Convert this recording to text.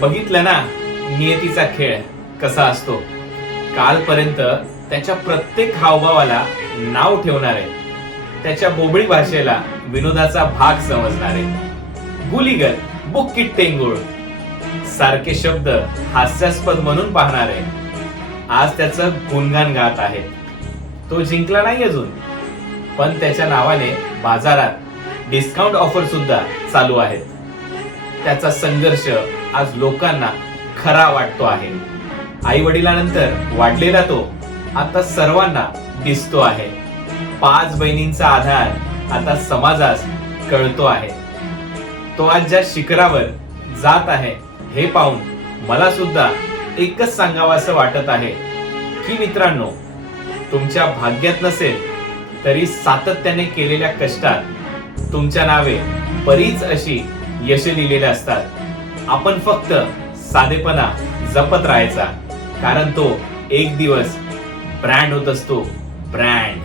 बघितलं ना नियतीचा खेळ कसा असतो. कालपर्यंत त्याच्या प्रत्येक हावभावाला नाव ठेवणारे, त्याच्या बोबडी भाषेला विनोदाचा भाग समजणारे, गुलीगल, बुक्कीट टेंगुळ सारखे शब्द हास्यास्पद म्हणून पाहणारे आज त्याचं गुणगान गात आहेत. तो जिंकला नाही अजून, पण त्याच्या नावाने बाजारात डिस्काउंट ऑफर सुद्धा चालू आहेत. त्याचा संघर्ष आज लोकांना खरा वाटतो आहे. आई वडिलांनंतर वाढलेला तो आता सर्वांना दिसतो आहे. 5 बहिणींचा आधार आता समाजास कळतो आहे. तो आज ज्या शिखरावर जात आहे हे पाहून मला सुद्धा एकच सांगावं वाटत आहे की मित्रांनो, तुमच्या भाग्यात नसेल तरी सातत्याने केलेल्या कष्टात तुमच्या नावे बरीच अशी यश लिहिलेली असतात. आपण फक्त साधेपणा जपत राहायचा, कारण तो एक दिवस ब्रँड होत असतो. ब्रँड.